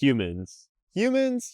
Humans. Humans.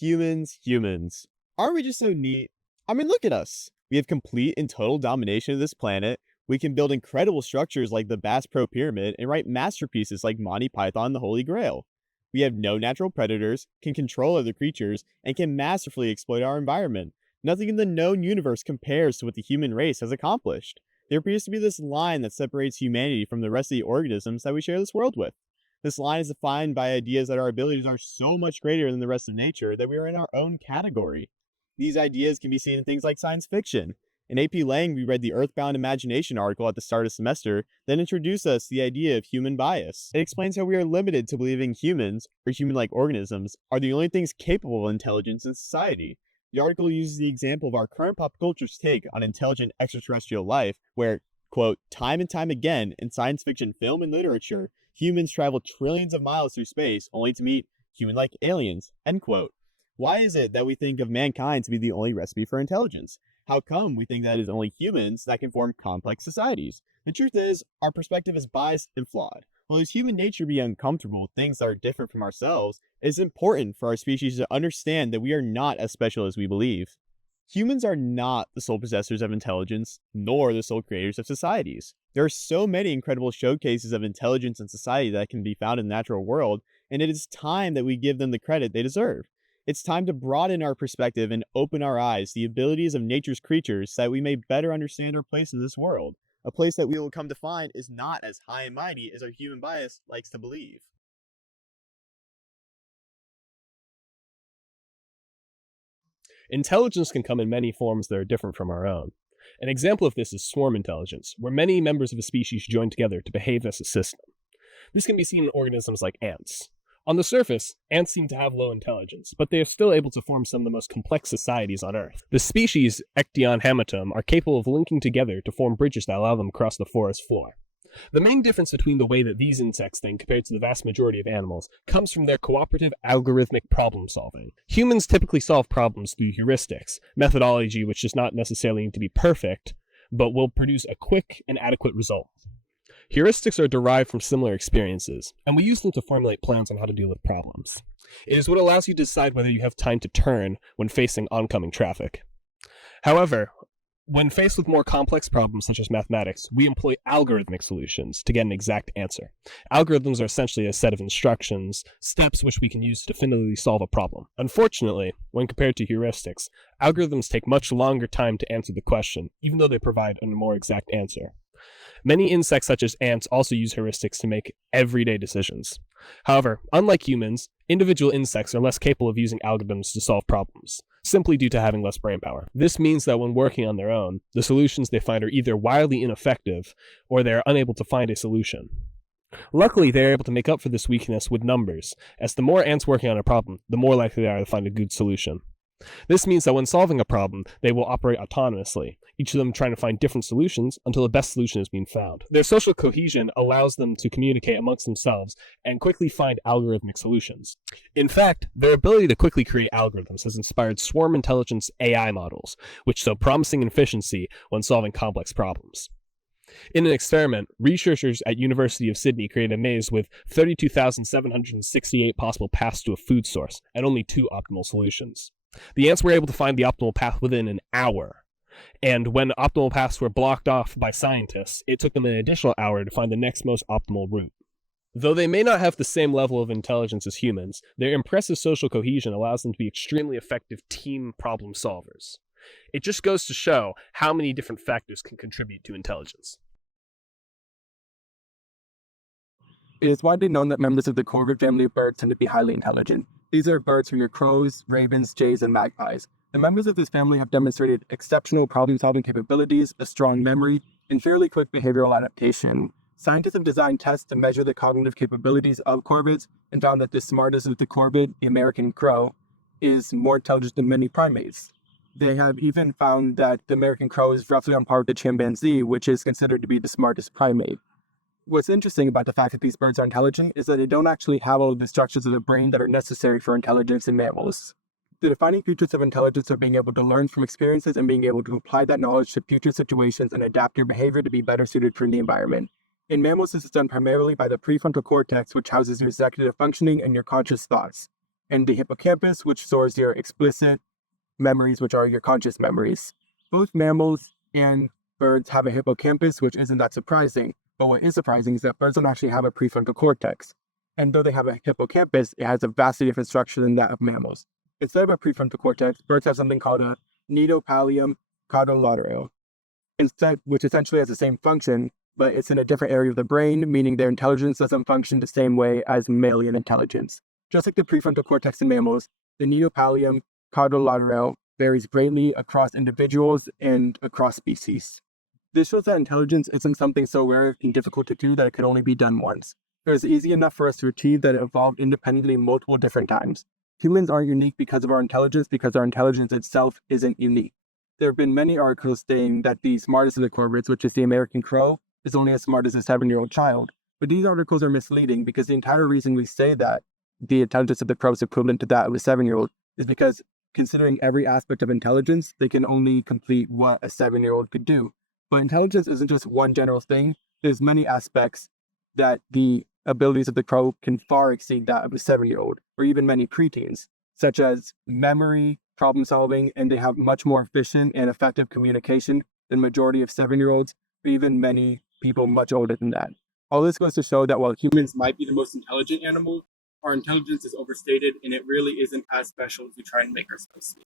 Aren't we just so neat? I mean, look at us. We have complete and total domination of this planet. We can build incredible structures like the Bass Pro Pyramid and write masterpieces like Monty Python and the Holy Grail. We have no natural predators, can control other creatures, and can masterfully exploit our environment. Nothing in the known universe compares to what the human race has accomplished. There appears to be this line that separates humanity from the rest of the organisms that we share this world with. This line is defined by ideas that our abilities are so much greater than the rest of nature that we are in our own category. These ideas can be seen in things like science fiction. In AP Lang, we read the Earthbound Imagination article at the start of the semester that introduced us to the idea of human bias. It explains how we are limited to believing humans, or human-like organisms, are the only things capable of intelligence in society. The article uses the example of our current pop culture's take on intelligent extraterrestrial life, where, quote, time and time again in science fiction film and literature, humans travel trillions of miles through space only to meet human-like aliens, end quote. Why is it that we think of mankind to be the only recipe for intelligence? How come we think that it is only humans that can form complex societies? The truth is, our perspective is biased and flawed. While it's human nature to be uncomfortable with things that are different from ourselves, it is important for our species to understand that we are not as special as we believe. Humans are not the sole possessors of intelligence, nor the sole creators of societies. There are so many incredible showcases of intelligence and society that can be found in the natural world, and it is time that we give them the credit they deserve. It's time to broaden our perspective and open our eyes to the abilities of nature's creatures so that we may better understand our place in this world, a place that we will come to find is not as high and mighty as our human bias likes to believe. Intelligence can come in many forms that are different from our own. An example of this is swarm intelligence, where many members of a species join together to behave as a system. This can be seen in organisms like ants. On the surface, ants seem to have low intelligence, but they are still able to form some of the most complex societies on Earth. The species Ecdion hamatum are capable of linking together to form bridges that allow them to cross the forest floor. The main difference between the way that these insects think compared to the vast majority of animals comes from their cooperative algorithmic problem solving. Humans typically solve problems through heuristics, methodology which does not necessarily need to be perfect, but will produce a quick and adequate result. Heuristics are derived from similar experiences, and we use them to formulate plans on how to deal with problems. It is what allows you to decide whether you have time to turn when facing oncoming traffic. However, when faced with more complex problems such as mathematics, we employ algorithmic solutions to get an exact answer. Algorithms are essentially a set of instructions, steps which we can use to definitively solve a problem. Unfortunately, when compared to heuristics, algorithms take much longer time to answer the question, even though they provide a more exact answer. Many insects such as ants also use heuristics to make everyday decisions. However, unlike humans, individual insects are less capable of using algorithms to solve problems, simply due to having less brain power. This means that when working on their own, the solutions they find are either wildly ineffective, or they are unable to find a solution. Luckily, they are able to make up for this weakness with numbers, as the more ants working on a problem, the more likely they are to find a good solution. This means that when solving a problem, they will operate autonomously, each of them trying to find different solutions until the best solution has been found. Their social cohesion allows them to communicate amongst themselves and quickly find algorithmic solutions. In fact, their ability to quickly create algorithms has inspired swarm intelligence AI models, which show promising efficiency when solving complex problems. In an experiment, researchers at University of Sydney created a maze with 32,768 possible paths to a food source and only 2 optimal solutions. The ants were able to find the optimal path within an hour, and when optimal paths were blocked off by scientists, it took them an additional hour to find the next most optimal route. Though they may not have the same level of intelligence as humans, their impressive social cohesion allows them to be extremely effective team problem solvers. It just goes to show how many different factors can contribute to intelligence. It is widely known that members of the corvid family of birds tend to be highly intelligent. These are birds from your crows, ravens, jays, and magpies. The members of this family have demonstrated exceptional problem-solving capabilities, a strong memory, and fairly quick behavioral adaptation. Scientists have designed tests to measure the cognitive capabilities of corvids and found that the smartest of the corvid, the American crow, is more intelligent than many primates. They have even found that the American crow is roughly on par with the chimpanzee, which is considered to be the smartest primate. What's interesting about the fact that these birds are intelligent is that they don't actually have all of the structures of the brain that are necessary for intelligence in mammals. The defining features of intelligence are being able to learn from experiences and being able to apply that knowledge to future situations and adapt your behavior to be better suited for the environment. In mammals, this is done primarily by the prefrontal cortex, which houses your executive functioning and your conscious thoughts. and the hippocampus, which stores your explicit memories, which are your conscious memories. Both mammals and birds have a hippocampus, which isn't that surprising. But what is surprising is that birds don't actually have a prefrontal cortex. And though they have a hippocampus, it has a vastly different structure than that of mammals. Instead of a prefrontal cortex, birds have something called a nidopallium caudolateral, instead, which essentially has the same function, but it's in a different area of the brain, meaning their intelligence doesn't function the same way as mammalian intelligence. Just like the prefrontal cortex in mammals, the nidopallium caudolateral varies greatly across individuals and across species. This shows that intelligence isn't something so rare and difficult to do that it could only be done once. It was easy enough for us to achieve that it evolved independently multiple different times. Humans aren't unique because of our intelligence itself isn't unique. There have been many articles saying that the smartest of the corvids, which is the American crow, is only as smart as a 7-year-old child. But these articles are misleading because the entire reason we say that the intelligence of the crow is equivalent to that of a 7-year-old is because, considering every aspect of intelligence, they can only complete what a 7-year-old could do. But intelligence isn't just one general thing. There's many aspects that the abilities of the crow can far exceed that of a 7-year-old, or even many preteens, such as memory, problem solving, and they have much more efficient and effective communication than majority of 7-year-olds, or even many people much older than that. All this goes to show that while humans might be the most intelligent animal, our intelligence is overstated, and it really isn't as special as we try and make ourselves seem.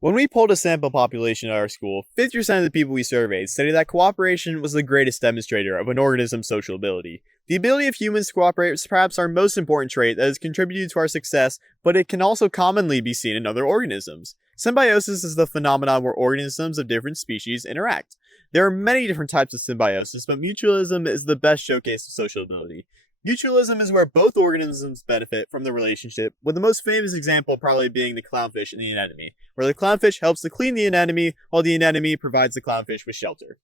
When we polled a sample population at our school, 50% of the people we surveyed stated that cooperation was the greatest demonstrator of an organism's social ability. The ability of humans to cooperate is perhaps our most important trait that has contributed to our success, but it can also commonly be seen in other organisms. Symbiosis is the phenomenon where organisms of different species interact. There are many different types of symbiosis, but mutualism is the best showcase of social ability. Mutualism is where both organisms benefit from the relationship, with the most famous example probably being the clownfish and the anemone, where the clownfish helps to clean the anemone, while the anemone provides the clownfish with shelter.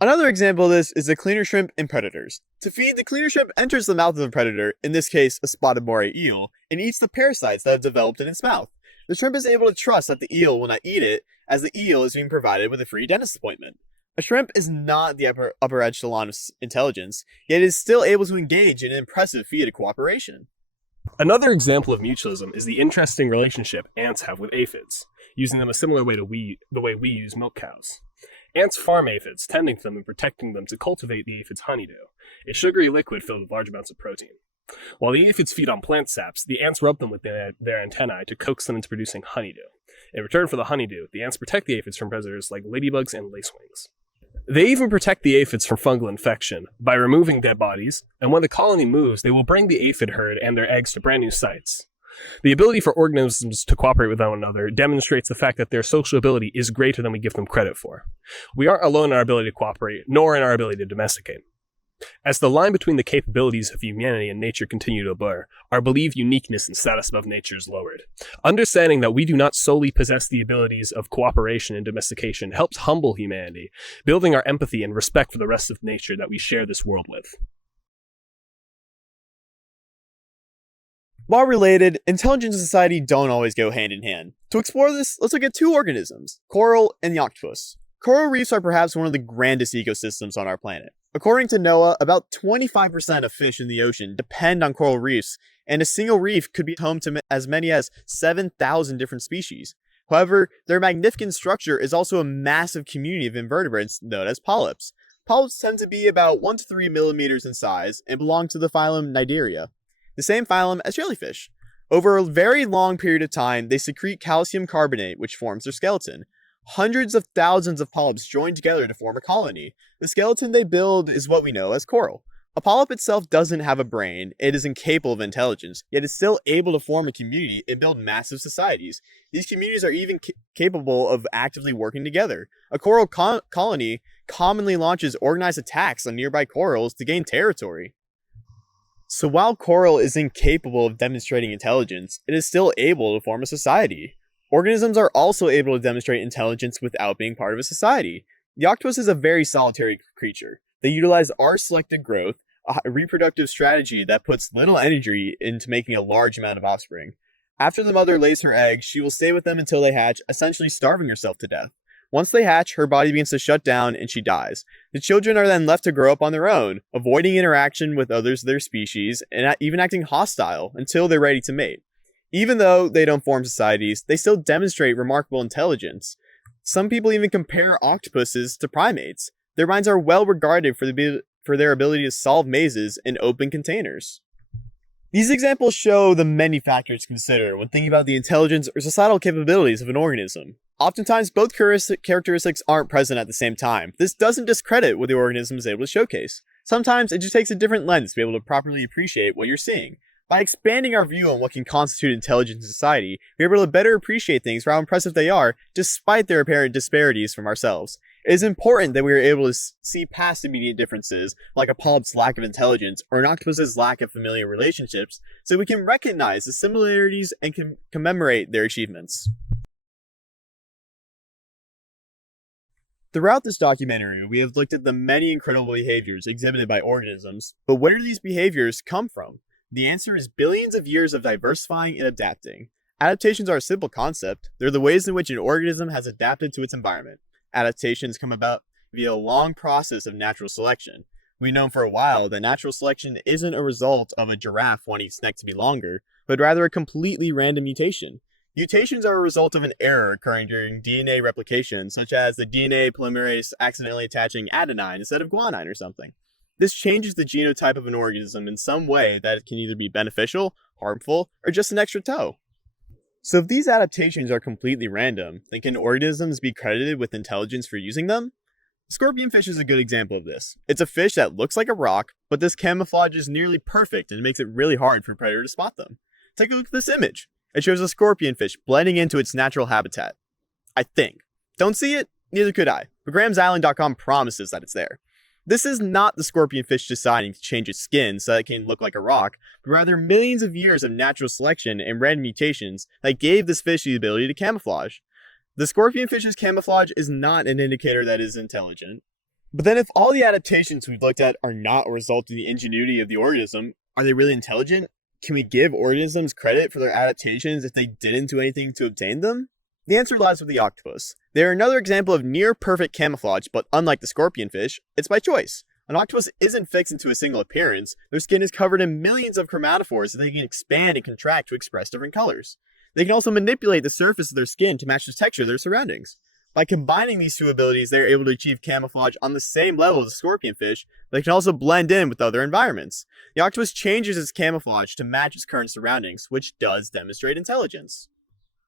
Another example of this is the cleaner shrimp and predators. To feed, the cleaner shrimp enters the mouth of the predator, in this case a spotted moray eel, and eats the parasites that have developed in its mouth. The shrimp is able to trust that the eel will not eat it, as the eel is being provided with a free dentist appointment. A shrimp is not the upper echelon of intelligence, yet it is still able to engage in an impressive feat of cooperation. Another example of mutualism is the interesting relationship ants have with aphids, using them a similar way to the way we use milk cows. Ants farm aphids, tending to them and protecting them to cultivate the aphid's honeydew, a sugary liquid filled with large amounts of protein. While the aphids feed on plant saps, the ants rub them with their antennae to coax them into producing honeydew. In return for the honeydew, the ants protect the aphids from predators like ladybugs and lacewings. They even protect the aphids from fungal infection by removing dead bodies, and when the colony moves, they will bring the aphid herd and their eggs to brand new sites. The ability for organisms to cooperate with one another demonstrates the fact that their social ability is greater than we give them credit for. We aren't alone in our ability to cooperate, nor in our ability to domesticate. As the line between the capabilities of humanity and nature continue to blur, our believed uniqueness and status above nature is lowered. Understanding that we do not solely possess the abilities of cooperation and domestication helps humble humanity, building our empathy and respect for the rest of nature that we share this world with. While related, intelligence and society don't always go hand in hand. To explore this, let's look at two organisms, coral and the octopus. Coral reefs are perhaps one of the grandest ecosystems on our planet. According to NOAA, about 25% of fish in the ocean depend on coral reefs, and a single reef could be home to as many as 7,000 different species. However, their magnificent structure is also a massive community of invertebrates known as polyps. Polyps tend to be about 1 to 3 millimeters in size and belong to the phylum Cnidaria, the same phylum as jellyfish. Over a very long period of time, they secrete calcium carbonate, which forms their skeleton. Hundreds of thousands of polyps join together to form a colony. The skeleton they build is what we know as coral. A polyp itself doesn't have a brain, it is incapable of intelligence, yet is still able to form a community and build massive societies. These communities are even capable of actively working together. A coral colony commonly launches organized attacks on nearby corals to gain territory. So while coral is incapable of demonstrating intelligence, it is still able to form a society. Organisms are also able to demonstrate intelligence without being part of a society. The octopus is a very solitary creature. They utilize R-selected growth, a reproductive strategy that puts little energy into making a large amount of offspring. After the mother lays her eggs, she will stay with them until they hatch, essentially starving herself to death. Once they hatch, her body begins to shut down and she dies. The children are then left to grow up on their own, avoiding interaction with others of their species and even acting hostile until they're ready to mate. Even though they don't form societies, they still demonstrate remarkable intelligence. Some people even compare octopuses to primates. Their minds are well regarded for their ability to solve mazes in open containers. These examples show the many factors to consider when thinking about the intelligence or societal capabilities of an organism. Oftentimes, both characteristics aren't present at the same time. This doesn't discredit what the organism is able to showcase. Sometimes it just takes a different lens to be able to properly appreciate what you're seeing. By expanding our view on what can constitute intelligence in society, we're able to better appreciate things for how impressive they are, despite their apparent disparities from ourselves. It is important that we are able to see past immediate differences, like a polyp's lack of intelligence or an octopus's lack of familiar relationships, so we can recognize the similarities and commemorate their achievements. Throughout this documentary, we have looked at the many incredible behaviors exhibited by organisms, but where do these behaviors come from? The answer is billions of years of diversifying and adapting. Adaptations are a simple concept. They're the ways in which an organism has adapted to its environment. Adaptations come about via a long process of natural selection. We've known for a while that natural selection isn't a result of a giraffe wanting its neck to be longer, but rather a completely random mutation. Mutations are a result of an error occurring during DNA replication, such as the DNA polymerase accidentally attaching adenine instead of guanine or something. This changes the genotype of an organism in some way that it can either be beneficial, harmful, or just an extra toe. So if these adaptations are completely random, then can organisms be credited with intelligence for using them? The scorpionfish is a good example of this. It's a fish that looks like a rock, but this camouflage is nearly perfect and it makes it really hard for a predator to spot them. Take a look at this image. It shows a scorpionfish blending into its natural habitat. I think. Don't see it? Neither could I. But GrahamsIsland.com promises that it's there. This is not the scorpionfish deciding to change its skin so that it can look like a rock, but rather millions of years of natural selection and random mutations that gave this fish the ability to camouflage. The scorpionfish's camouflage is not an indicator that it is intelligent. But then if all the adaptations we've looked at are not a result of the ingenuity of the organism, are they really intelligent? Can we give organisms credit for their adaptations if they didn't do anything to obtain them? The answer lies with the octopus. They are another example of near-perfect camouflage, but unlike the scorpionfish, it's by choice. An octopus isn't fixed into a single appearance. Their skin is covered in millions of chromatophores that they can expand and contract to express different colors. They can also manipulate the surface of their skin to match the texture of their surroundings. By combining these two abilities, they are able to achieve camouflage on the same level as the scorpionfish, but they can also blend in with other environments. The octopus changes its camouflage to match its current surroundings, which does demonstrate intelligence.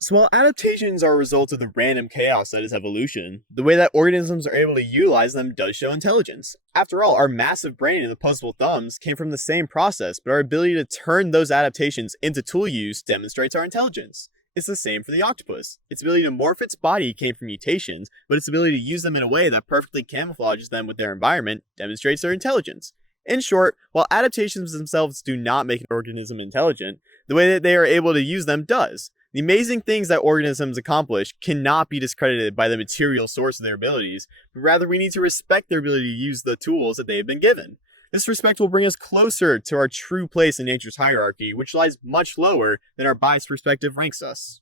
So while adaptations are a result of the random chaos that is evolution, the way that organisms are able to utilize them does show intelligence. After all, our massive brain and opposable thumbs came from the same process, but our ability to turn those adaptations into tool use demonstrates our intelligence. It's the same for the octopus. Its ability to morph its body came from mutations, but its ability to use them in a way that perfectly camouflages them with their environment demonstrates their intelligence. In short, while adaptations themselves do not make an organism intelligent, the way that they are able to use them does. The amazing things that organisms accomplish cannot be discredited by the material source of their abilities, but rather we need to respect their ability to use the tools that they have been given. This respect will bring us closer to our true place in nature's hierarchy, which lies much lower than our biased perspective ranks us.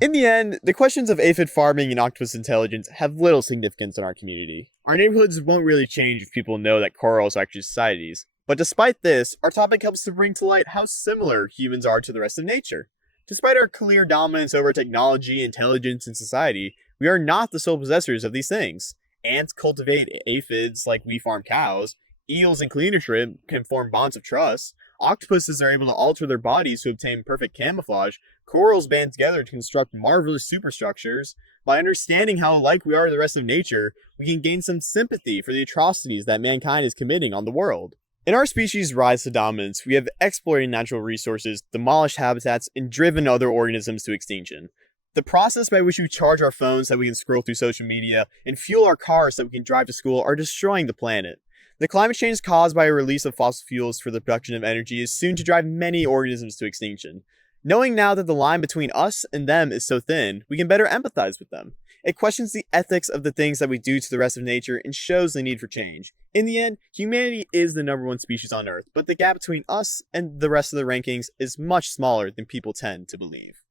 In the end, the questions of aphid farming and octopus intelligence have little significance in our community. Our neighborhoods won't really change if people know that corals are actually societies. But despite this, our topic helps to bring to light how similar humans are to the rest of nature. Despite our clear dominance over technology, intelligence, and society, we are not the sole possessors of these things. Ants cultivate aphids like we farm cows. Eels and cleaner shrimp can form bonds of trust. Octopuses are able to alter their bodies to obtain perfect camouflage. Corals band together to construct marvelous superstructures. By understanding how alike we are to the rest of nature, we can gain some sympathy for the atrocities that mankind is committing on the world. In our species' rise to dominance, we have exploited natural resources, demolished habitats, and driven other organisms to extinction. The process by which we charge our phones so that we can scroll through social media and fuel our cars so that we can drive to school are destroying the planet. The climate change caused by a release of fossil fuels for the production of energy is soon to drive many organisms to extinction. Knowing now that the line between us and them is so thin, we can better empathize with them. It questions the ethics of the things that we do to the rest of nature and shows the need for change. In the end, humanity is the #1 species on Earth, but the gap between us and the rest of the rankings is much smaller than people tend to believe.